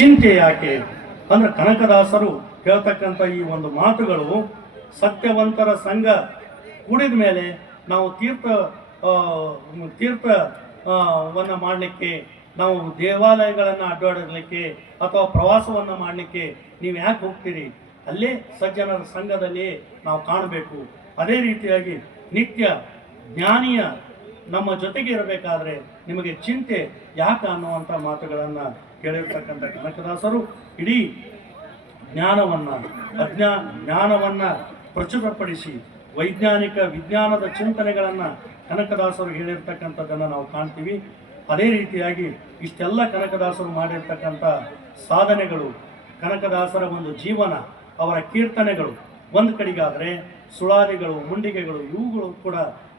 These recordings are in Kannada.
ಚಿಂತೆ ಯಾಕೆ ಅಂದ್ರೆ ಕನಕದಾಸರು ಹೇಳ್ತಕ್ಕಂಥ ಈ ಒಂದು ಮಾತುಗಳು ಸತ್ಯವಂತರ ಸಂಘ ಕೂಡಿದ ಮೇಲೆ ನಾವು ತೀರ್ಥವನ್ನು ಮಾಡಲಿಕ್ಕೆ, ನಾವು ದೇವಾಲಯಗಳನ್ನು ಅಡ್ಡಾಡಲಿಕ್ಕೆ ಅಥವಾ ಪ್ರವಾಸವನ್ನು ಮಾಡಲಿಕ್ಕೆ ನೀವು ಯಾಕೆ ಹೋಗ್ತೀರಿ? ಅಲ್ಲೇ ಸಜ್ಜನರ ಸಂಘದಲ್ಲಿ ನಾವು ಕಾಣಬೇಕು. ಅದೇ ರೀತಿಯಾಗಿ ನಿತ್ಯ ಜ್ಞಾನಿಯ ನಮ್ಮ ಜೊತೆಗೆ ಇರಬೇಕಾದ್ರೆ ನಿಮಗೆ ಚಿಂತೆ ಯಾಕೆ ಅನ್ನುವಂಥ ಮಾತುಗಳನ್ನು ಕೇಳಿರ್ತಕ್ಕಂಥ ಕನಕದಾಸರು ಇಡೀ ಜ್ಞಾನವನ್ನು ಪ್ರಚುರಪಡಿಸಿ ವೈಜ್ಞಾನಿಕ ವಿಜ್ಞಾನದ ಚಿಂತನೆಗಳನ್ನು ಕನಕದಾಸರು ಹೇಳಿರ್ತಕ್ಕಂಥದ್ದನ್ನು ನಾವು ಕಾಣ್ತೀವಿ. ಅದೇ ರೀತಿಯಾಗಿ ಇಷ್ಟೆಲ್ಲ ಕನಕದಾಸರು ಮಾಡಿರ್ತಕ್ಕಂಥ ಸಾಧನೆಗಳು, ಕನಕದಾಸರ ಒಂದು ಜೀವನ, ಅವರ ಕೀರ್ತನೆಗಳು ಒಂದು ಕಡೆಗಾದರೆ ಸುಳಾದಿಗಳು, ಮುಂಡಿಗೆಗಳು ಇವುಗಳು ಕೂಡ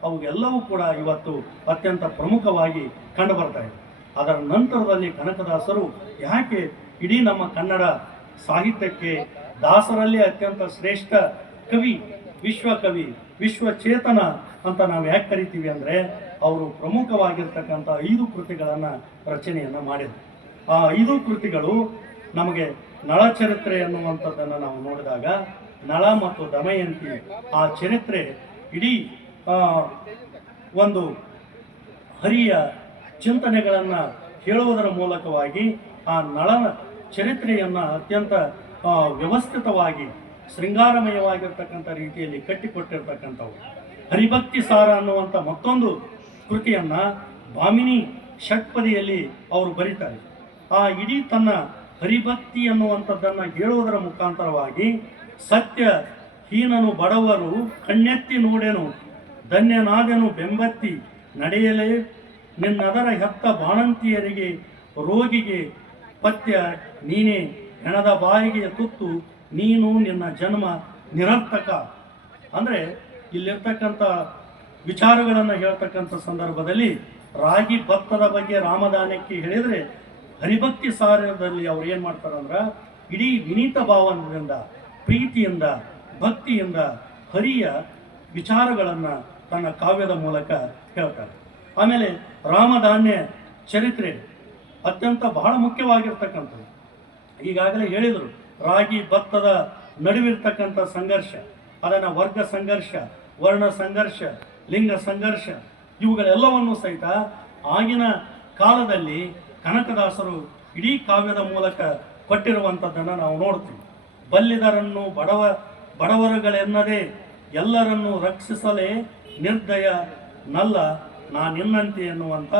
ಅವುಗೆಲ್ಲವೂ ಕೂಡ ಇವತ್ತು ಅತ್ಯಂತ ಪ್ರಮುಖವಾಗಿ ಕಂಡುಬರ್ತಾ ಇದೆ. ಅದರ ನಂತರದಲ್ಲಿ ಕನಕದಾಸರು ಯಾಕೆ ಇಡೀ ನಮ್ಮ ಕನ್ನಡ ಸಾಹಿತ್ಯಕ್ಕೆ ದಾಸರಲ್ಲಿ ಅತ್ಯಂತ ಶ್ರೇಷ್ಠ ಕವಿ, ವಿಶ್ವಕವಿ, ವಿಶ್ವಚೇತನ ಅಂತ ನಾವು ಯಾಕೆ ಕರಿತೀವಿ ಅಂದರೆ ಅವರು ಪ್ರಮುಖವಾಗಿರ್ತಕ್ಕಂಥ 5 ಕೃತಿಗಳನ್ನು ರಚನೆಯನ್ನು ಮಾಡಿದರು. ಆ 5 ಕೃತಿಗಳು ನಮಗೆ ನಳಚರಿತ್ರೆ ಎನ್ನುವಂಥದ್ದನ್ನು ನಾವು ನೋಡಿದಾಗ ನಳ ಮತ್ತು ದಮಯಂತಿ ಆ ಚರಿತ್ರೆ ಇಡೀ ಒಂದು ಹರಿಯ ಚಿಂತನೆಗಳನ್ನು ಹೇಳುವುದರ ಮೂಲಕವಾಗಿ ಆ ನಳನ ಚರಿತ್ರೆಯನ್ನು ಅತ್ಯಂತ ವ್ಯವಸ್ಥಿತವಾಗಿ ಶೃಂಗಾರಮಯವಾಗಿರ್ತಕ್ಕಂಥ ರೀತಿಯಲ್ಲಿ ಕಟ್ಟಿಕೊಟ್ಟಿರ್ತಕ್ಕಂಥವು. ಹರಿಭಕ್ತಿ ಸಾರ ಅನ್ನುವಂಥ ಮತ್ತೊಂದು ಕೃತಿಯನ್ನು ಭಾಮಿನಿ ಷಟ್ಪದಿಯಲ್ಲಿ ಅವರು ಬರೀತಾರೆ. ಆ ಇಡೀ ತನ್ನ ಹರಿಭಕ್ತಿ ಅನ್ನುವಂಥದ್ದನ್ನು ಹೇಳುವುದರ ಮುಖಾಂತರವಾಗಿ ಸತ್ಯ ಹೀನನು ಬಡವರು ಕಣ್ಣೆತ್ತಿ ನೋಡೆನು ಧನ್ಯನಾದೆನು ಬೆಂಬತ್ತಿ ನಡೆಯಲೇ ನಿನ್ನದರ ಹೆತ್ತ ಬಾಣಂತಿಯರಿಗೆ ರೋಗಿಗೆ ಪಥ್ಯ ನೀನೇ ಹೆಣದ ಬಾಯಿಗೆ ತುತ್ತು ನೀನು ನಿನ್ನ ಜನ್ಮ ನಿರರ್ಥಕ. ಅಂದರೆ ಇಲ್ಲಿರ್ತಕ್ಕಂಥ ವಿಚಾರಗಳನ್ನು ಹೇಳ್ತಕ್ಕಂಥ ಸಂದರ್ಭದಲ್ಲಿ ರಾಗಿ ಭತ್ತದ ಬಗ್ಗೆ ರಾಮದಾನಕ್ಕೆ ಹೇಳಿದರೆ ಹರಿಭಕ್ತಿ ಸಾರದಲ್ಲಿ ಅವ್ರು ಏನು ಮಾಡ್ತಾರಂದ್ರೆ ಇಡೀ ವಿನೀತ ಭಾವನೆಯಿಂದ, ಪ್ರೀತಿಯಿಂದ, ಭಕ್ತಿಯಿಂದ ಹರಿಯ ವಿಚಾರಗಳನ್ನು ತನ್ನ ಕಾವ್ಯದ ಮೂಲಕ ಹೇಳ್ತಾರೆ. ಆಮೇಲೆ ರಾಮಧಾನ್ಯ ಚರಿತ್ರೆ ಅತ್ಯಂತ ಬಹಳ ಮುಖ್ಯವಾಗಿರ್ತಕ್ಕಂಥದ್ದು. ಈಗಾಗಲೇ ಹೇಳಿದರು, ರಾಗಿ ಭತ್ತದ ನಡುವಿರ್ತಕ್ಕಂಥ ಸಂಘರ್ಷ, ಅದನ್ನು ವರ್ಗ ಸಂಘರ್ಷ, ವರ್ಣ ಸಂಘರ್ಷ, ಲಿಂಗ ಸಂಘರ್ಷ ಇವುಗಳೆಲ್ಲವನ್ನೂ ಸಹಿತ ಆಗಿನ ಕಾಲದಲ್ಲಿ ಕನಕದಾಸರು ಇಡೀ ಕಾವ್ಯದ ಮೂಲಕ ಕೊಟ್ಟಿರುವಂಥದ್ದನ್ನು ನಾವು ನೋಡ್ತೀವಿ. ಬಲ್ಲಿದರನ್ನು ಬಡವರುಗಳೆನ್ನದೇ ಎಲ್ಲರನ್ನೂ ರಕ್ಷಿಸಲೇ ನಿರ್ದಯ ನಲ್ಲ ನಾನಿನ್ನಂತೆ ಎನ್ನುವಂಥ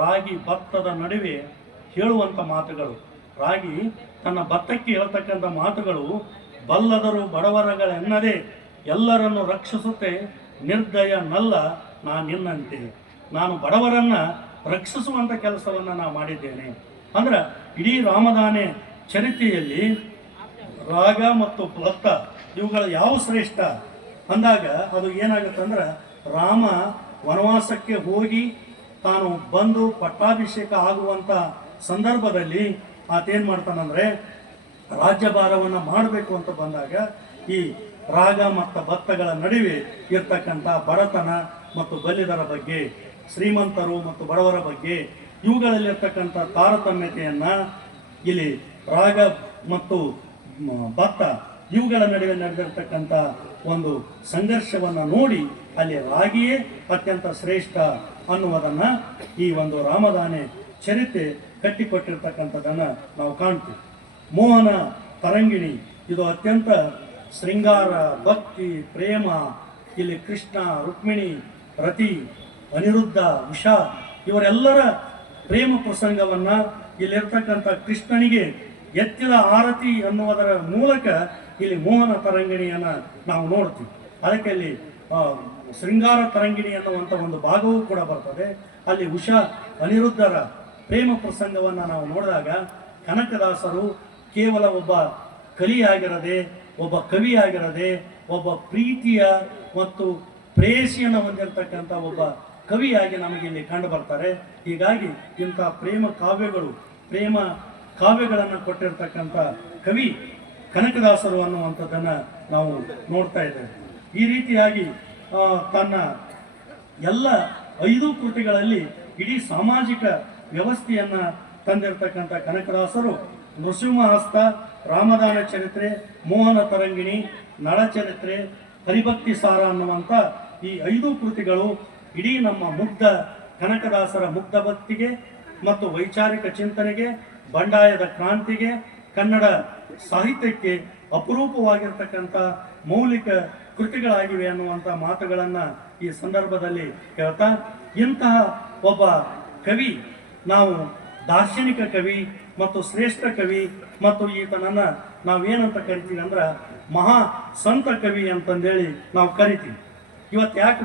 ರಾಗಿ ಭತ್ತದ ನಡುವೆ ಹೇಳುವಂಥ ಮಾತುಗಳು, ರಾಗಿ ತನ್ನ ಭತ್ತಕ್ಕೆ ಹೇಳ್ತಕ್ಕಂಥ ಮಾತುಗಳು ಬಲ್ಲದರು ಬಡವರುಗಳೆನ್ನದೇ ಎಲ್ಲರನ್ನು ರಕ್ಷಿಸುತ್ತೆ ನಿರ್ದಯ ನಲ್ಲ ನಾನಿನ್ನಂತೆ, ನಾನು ಬಡವರನ್ನು ರಕ್ಷಿಸುವಂಥ ಕೆಲಸವನ್ನು ನಾನು ಮಾಡಿದ್ದೇನೆ. ಅಂದ್ರೆ ಇಡೀ ರಾಮದಾನೆ ಚರಿತ್ರೆಯಲ್ಲಿ ರಾಗ ಮತ್ತು ಭತ್ತ ಇವುಗಳು ಯಾವ ಶ್ರೇಷ್ಠ ಅಂದಾಗ ಅದು ಏನಾಗುತ್ತೆ ಅಂದ್ರೆ ರಾಮ ವನವಾಸಕ್ಕೆ ಹೋಗಿ ತಾನು ಬಂದು ಪಟ್ಟಾಭಿಷೇಕ ಆಗುವಂಥ ಸಂದರ್ಭದಲ್ಲಿ ಆತೇನು ಮಾಡ್ತಾನಂದರೆ ರಾಜ್ಯಭಾರವನ್ನು ಮಾಡಬೇಕು ಅಂತ ಬಂದಾಗ ಈ ರಾಗ ಮತ್ತು ಭತ್ತಗಳ ನಡುವೆ ಇರ್ತಕ್ಕಂಥ ಬಡತನ ಮತ್ತು ಬಲ್ಲಿದರ ಬಗ್ಗೆ, ಶ್ರೀಮಂತರು ಮತ್ತು ಬಡವರ ಬಗ್ಗೆ ಇವುಗಳಲ್ಲಿರ್ತಕ್ಕಂಥ ತಾರತಮ್ಯತೆಯನ್ನು ಇಲ್ಲಿ ರಾಗ ಮತ್ತು ಭತ್ತ ಇವುಗಳ ನಡುವೆ ನಡೆದಿರ್ತಕ್ಕಂಥ ಒಂದು ಸಂಘರ್ಷವನ್ನು ನೋಡಿ ಅಲ್ಲಿ ರಾಗಿಯೇ ಅತ್ಯಂತ ಶ್ರೇಷ್ಠ ಅನ್ನುವುದನ್ನು ಈ ಒಂದು ರಾಮದಾನೆ ಚರಿತ್ರೆ ಕಟ್ಟಿಕೊಟ್ಟಿರ್ತಕ್ಕಂಥದ್ದನ್ನು ನಾವು ಕಾಣ್ತೀವಿ. ಮೋಹನ ತರಂಗಿಣಿ ಇದು ಅತ್ಯಂತ ಶೃಂಗಾರ, ಭಕ್ತಿ, ಪ್ರೇಮ, ಇಲ್ಲಿ ಕೃಷ್ಣ, ರುಕ್ಮಿಣಿ, ರತಿ, ಅನಿರುದ್ಧ, ಉಷಾ ಇವರೆಲ್ಲರ ಪ್ರೇಮ ಪ್ರಸಂಗವನ್ನು ಇಲ್ಲಿರ್ತಕ್ಕಂಥ ಕೃಷ್ಣನಿಗೆ ಎತ್ತಿದ ಆರತಿ ಅನ್ನುವುದರ ಮೂಲಕ ಇಲ್ಲಿ ಮೋಹನ ತರಂಗಿಣಿಯನ್ನು ನಾವು ನೋಡ್ತೀವಿ. ಅದಕ್ಕೆ ಅಲ್ಲಿ ಶೃಂಗಾರ ತರಂಗಿಣಿ ಅನ್ನುವಂಥ ಒಂದು ಭಾಗವೂ ಕೂಡ ಬರ್ತದೆ. ಅಲ್ಲಿ ಉಷಾ ಅನಿರುದ್ಧರ ಪ್ರೇಮ ಪ್ರಸಂಗವನ್ನು ನಾವು ನೋಡಿದಾಗ ಕನಕದಾಸರು ಕೇವಲ ಒಬ್ಬ ಕಲಿಯಾಗಿರದೆ, ಒಬ್ಬ ಕವಿಯಾಗಿರದೆ, ಒಬ್ಬ ಪ್ರೀತಿಯ ಮತ್ತು ಪ್ರೇಯಸಿಯನ್ನು ಹೊಂದಿರತಕ್ಕಂಥ ಒಬ್ಬ ಕವಿಯಾಗಿ ನಮಗೆ ಇಲ್ಲಿ ಕಂಡು ಬರ್ತಾರೆ. ಹೀಗಾಗಿ ಇಂಥ ಪ್ರೇಮ ಕಾವ್ಯಗಳನ್ನು ಕೊಟ್ಟಿರ್ತಕ್ಕಂಥ ಕವಿ ಕನಕದಾಸರು ಅನ್ನುವಂಥದ್ದನ್ನು ನಾವು ನೋಡ್ತಾ ಇದ್ದೇವೆ. ಈ ರೀತಿಯಾಗಿ ತನ್ನ ಎಲ್ಲ 5 ಕೃತಿಗಳಲ್ಲಿ ಇಡೀ ಸಾಮಾಜಿಕ ವ್ಯವಸ್ಥೆಯನ್ನು ತಂದಿರತಕ್ಕಂಥ ಕನಕದಾಸರು ನೃಸಿಂಹಹಸ್ತ, ರಾಮದಾನ ಚರಿತ್ರೆ, ಮೋಹನ ತರಂಗಿಣಿ, ನಳಚರಿತ್ರೆ, ಹರಿಭಕ್ತಿ ಸಾರ ಅನ್ನುವಂಥ ಈ 5 ಕೃತಿಗಳು ಇಡೀ ನಮ್ಮ ಮುಗ್ಧ ಕನಕದಾಸರ ಮುಗ್ಧ ಭಕ್ತಿಗೆ ಮತ್ತು ವೈಚಾರಿಕ ಚಿಂತನೆಗೆ, ಬಂಡಾಯದ ಕ್ರಾಂತಿಗೆ, ಕನ್ನಡ ಸಾಹಿತ್ಯಕ್ಕೆ ಅಪರೂಪವಾಗಿರ್ತಕ್ಕಂಥ ಮೌಲಿಕ ಕೃತಿಗಳಾಗಿವೆ ಅನ್ನುವಂಥ ಮಾತುಗಳನ್ನು ಈ ಸಂದರ್ಭದಲ್ಲಿ ಹೇಳ್ತಾ, ಇಂತಹ ಒಬ್ಬ ಕವಿ, ನಾವು ದಾರ್ಶನಿಕ ಕವಿ ಮತ್ತು ಶ್ರೇಷ್ಠ ಕವಿ ಮತ್ತು ಈತನನ್ನು ನಾವೇನಂತ ಕರಿತೀವಿ ಅಂದ್ರೆ ಮಹಾ ಸಂತ ಕವಿ ಅಂತಂದೇಳಿ ನಾವು ಕರಿತೀವಿ. ಇವತ್ತು ಯಾಕೆ